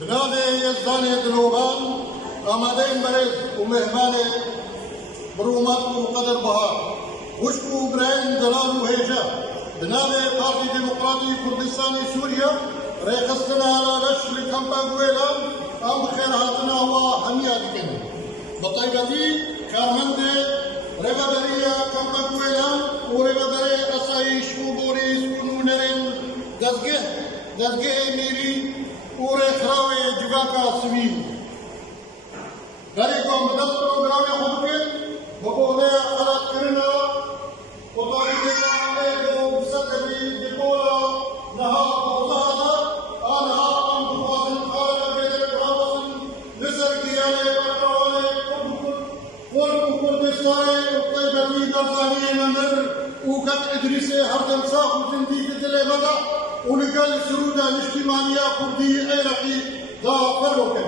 بنادي يزداني دلوغان آمادين بريز ومهماني برومات وقدر بهار وشكو براين دلال وهيجا بنادي بارتي ديمقراطي كردستاني سوريا ريخستنا على نشر الكامبا قويلان أم خير هاتنا هو همياتكن بطيبتي كارمندي رغدرية كامبا قويلان ورغدري أسايش وبوريس ونونرين دزگه میری ورخراوی جگاکا سویل داری کام دست پروگرامی خود بید بقوله خلق کرنا قطعی دیگه دو بسکتی دکولا نها قوضاها آنها انتفاظن خالق بیدر قرابسن نسر کیاله برکواله قرب کردستای طیبتی درزانی نمر وكان إدريسي هردن ساخو زندي قتل مدى ولقال سرودة الاجتماعية كردية عراقي دا فروكا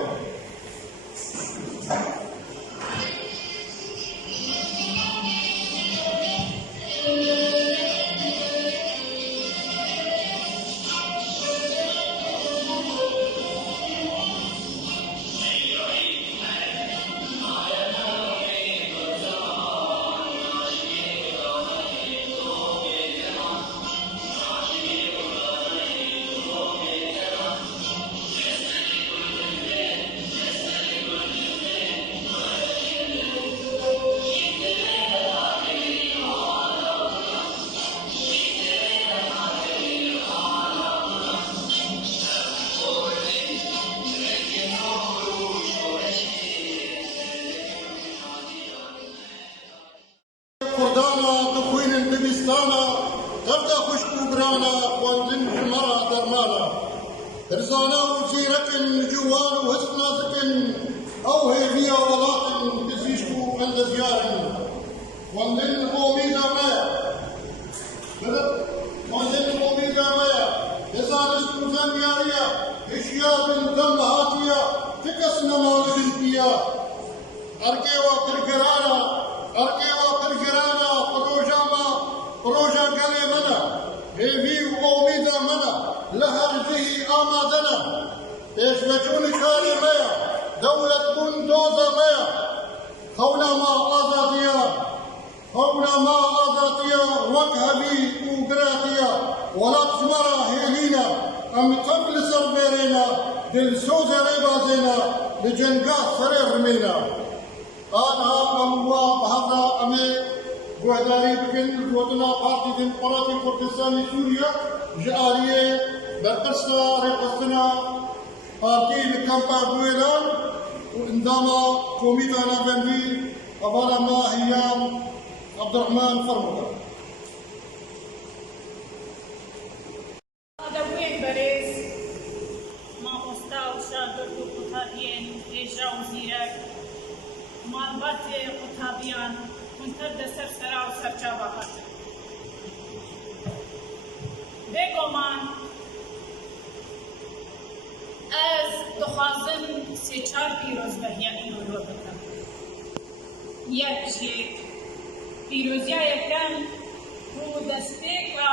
كردانا دخوين الدبستانا غردا خشكو برانا واندن جمرا درمانا رزانا وجيرك جوان وهسنا زكن او هيفيا ولاطن تزيشكو عند زيارن واندن قوميدا مايا واندن قوميدا مايا يزانشكو زنياريا هشيا بن دم هاتيا تكسنا مالك البيا اركيوا كركرانا پروژه گلی منا هیوی و امیدا منا لهرجه آمادنا پیشوچون کاری میا دولت بندوزا میا خونا ما آزادیا وکهبی و گراتیا ولات سمرا هیلینا ام قبل سر بیرینا دل سوز ریبازینا لجنگا سر رمینا آنها اموا بهذا امي بوهداري بكن وطنا بارتي ديمقراطي كردستاني سوريا جارية برقصة رقصنا بارتي لكامبا بويلان وانداما كوميتا نافندي أبانا ما هيام عبد الرحمن فرمودا هذا وين بريز ما مستوى شاغل وقطابين إيجا وزيرك مالبات قطابيان منتر دسر سرا و سرچاوا کرد. بگمان از دخوازن سه چار پیروز بهیانی رو بکن. یک پیروزی یکم رو دسته که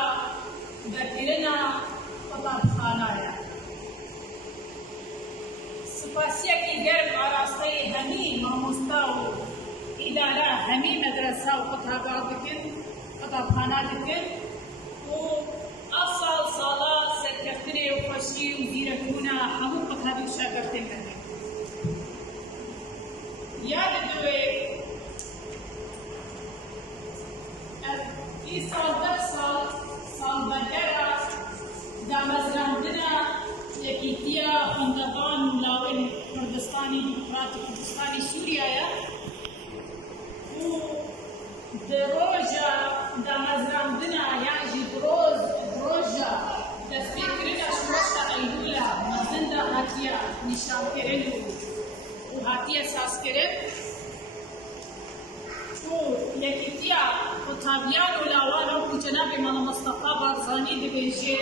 درگیرنا قطابخانه سپاسیه که گرم آراسته همی ماموستا و إدارة همي مدرسة وقطابات دكن قطابخانات دكن وأفصل صالات سكرتري وخشي وزيرتونا همو قطابي وشاكرتين دكن ياد دوي في صال بدرة دامزراندنا لكيتيا خندقان لاوين كردستاني ديمقراطي كردستاني سوريا دروجة دامزراندنا يعني دروجة دفكرنا شوشة أيولا مزندا هاتيا نشان كرنو وهاتيا ساس كرن لكتيا قطابيان ولاوانو كجناب مالا مصطفى بارزاني دبيجي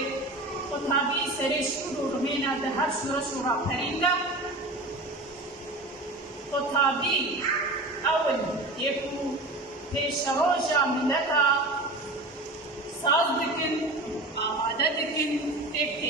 قطابي سريشور ورمينا دهر شورش وراپريندا قطابي أول يكو پیشروجا ملتا ساز دکن آماده دکن تک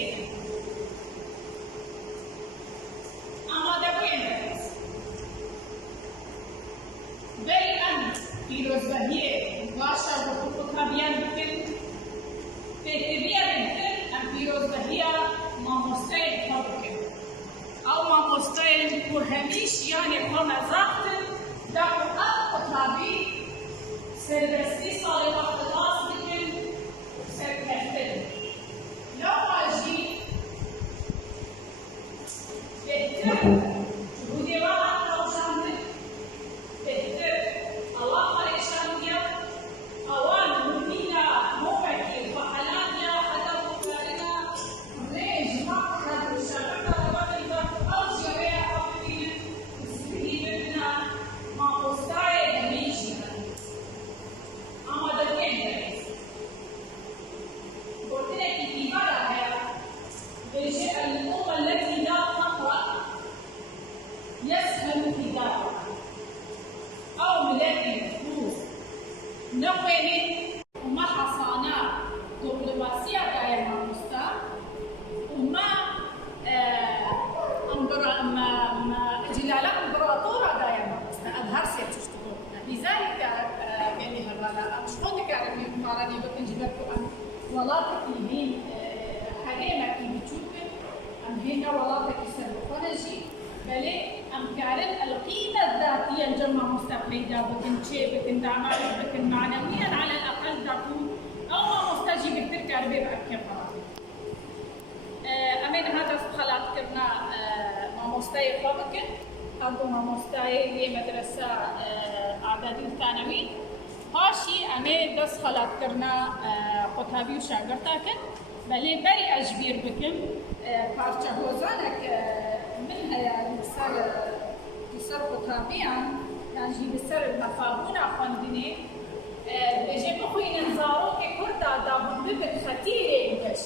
شهودي واحد أو شامل تهتر الله عليه شامل أوان مدينة موبكي وحلانيا حتى مكارنا ريج مقهد وشغلنا وبطلنا أو شريع أبدين سبيلنا ما قصاي دميشي أما دكين درس قلت لك في بلدها بشيء الأمة التي لا تقرأ يسهل كتابها أو ملاقي الفلوس نوعي وما حصانا دبلوماسية دائما مستا وما جلالة إمبراطورة دائما مستا أظهر سيتشتغل لذلك يعني هلا مش كنت كارمي ماراني بتنجبكو أن ولاتك يهين حريمك بتشوفن أم هنا ولاتك يسرقونجي بل أم كارن القيمة الذاتية الجمع مستقبلية بكن شيء بكن دعمات بكن معنويا على الأقل تكون أو ما مستجيب بتركر بأكثر مرات. أمين هذا خلات كنا ما مستعي فبكن أو ما مستعي لمدرسة إعدادي الثانوي هاشي أمين دس خلات كنا قطابي وشاغرتاكن بل بري أجبير بكم بارچه هوزانك منها يعني بسر قطابيا يعني بسر المفاهون أخواندني بجي بخوين نزارو كردا دابون ببن خطيري انكش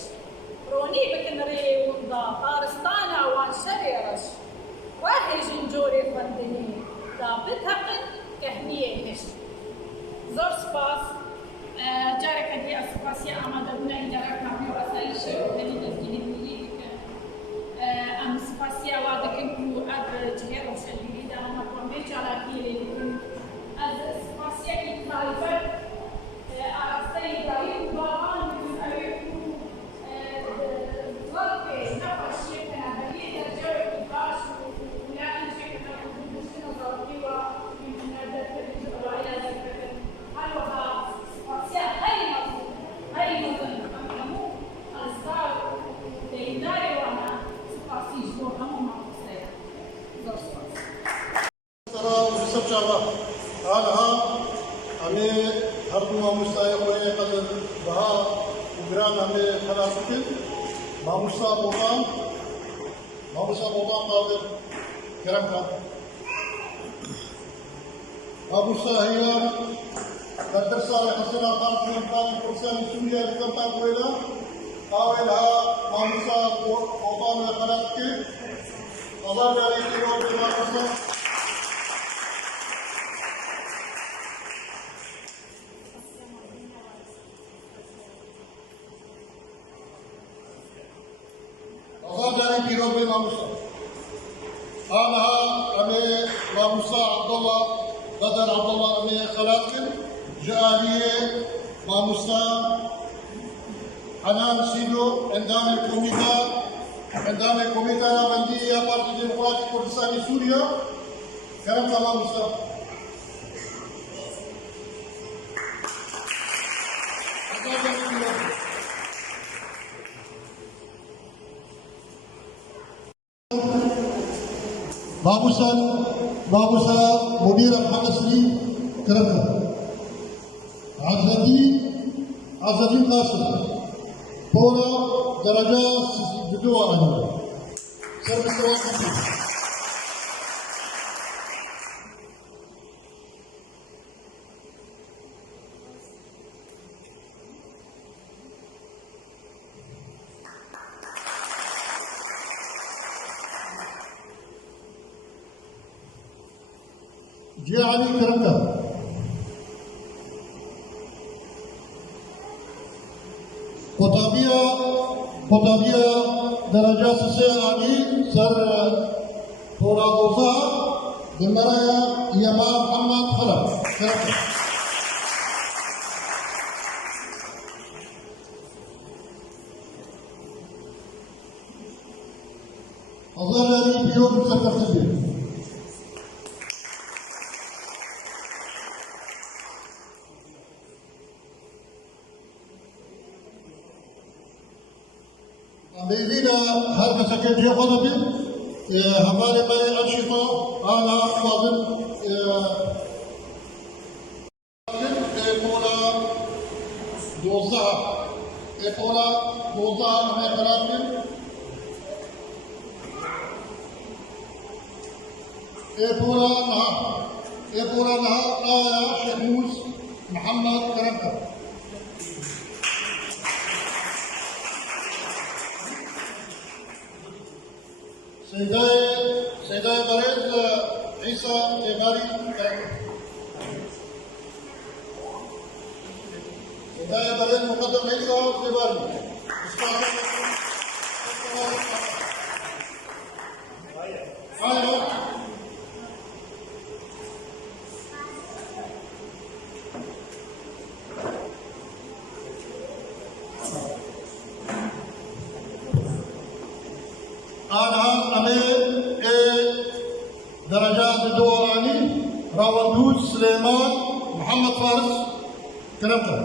روني بكن ري وندا فارستانا وان شريرش واهي جنجوري فندني دابتهقن كهنية انكش زور سباس جارك هدي أسفاسيا أمادا بنا إدارة كامي ورسائل الشيء وكذلك الجهنية أم سفاسيا وادكن كو أد جهر وشليري دا أنا قرمي جالاكي لكن أد سفاسيا إكتالفر أرستي دارين باران من أريكو ضربي نفسي كنا بليد الجوي إباش ولا أنشي كنا بمسنا ضربي ومن ندر تريد وإلى ذلك هل وها سفاسيا هاي مظن أمامو أصدار لإدارة وانا سفاسي جدور همو ما مستيا دور سفاسي ترى وسب شعبا هذا हमें हर दुआ मुस्ताए हुए कदर बहा उग्रान हमें खला सकिल मामुसा बोताम कादर करम का मामुसा हिया قدر صالح حسنا قام في امكان الفرسان السورية لتنطع قويلة قاولها ماموسا وطان خلقك أظل عليك يوم الماموسا أظل عليك يوم الماموسا أنا أمي ماموسا عبد الله بدر عبد الله أمي خلقك جارية ماموسا حنان سيدو عندام الكوميتا الأمندية بارتي ديمقراطي كردستان سوريا كرمت ماموسا ماموسا مدير محمد سليم كرمنا عبد الدين قاسم فورا درجة بدوا عنه سيرفيس واحد جاءني كرمنا قطابية درجات سيئة سر ثورة دوسا دمرايا يما محمد خلق أظل لي بيوم سكرتبير بإذن هذا سكرتير قطبي هفاني بري أنشطة أنا فاضل إيقولا دوزها من إقرارهم إيقولا نها آية شيخ محمد كرمكر سيداي بريد عيسى جباري سيداي بريد مقدم عيسى جباري درجات الدوراني راوندوس سليمان محمد فارس كرمته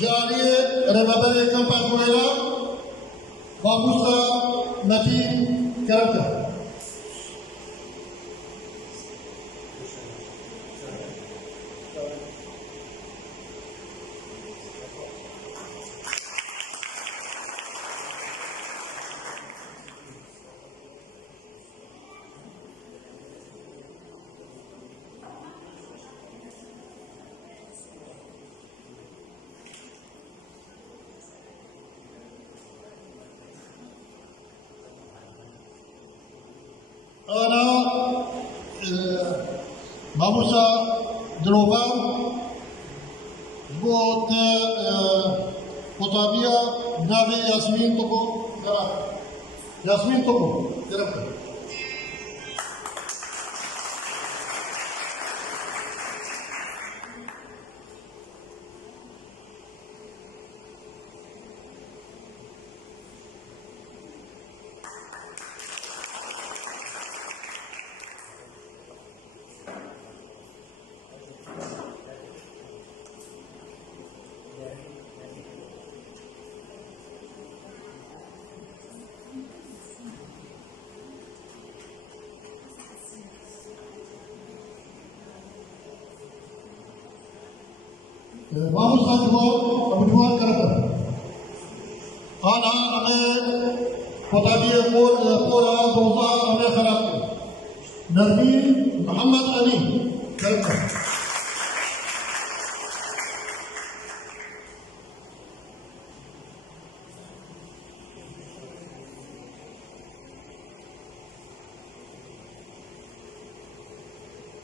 جارية ربابي كمبان كوريلا بابوسا متين كرمته أنا بابوسا دروبان بوت خطابية نبي ياسمين توكو بابوسا دروبان كرمته أنا خطابية قولا دوزا أمي خرابته نرمين محمد علي كرمته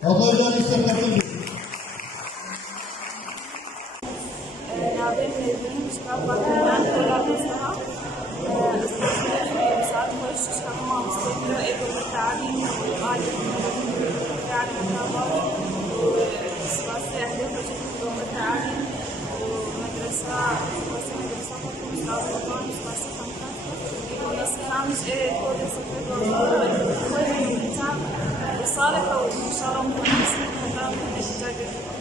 هذا جاني سكرتين صالحة وإن شاء الله ممكن نسمع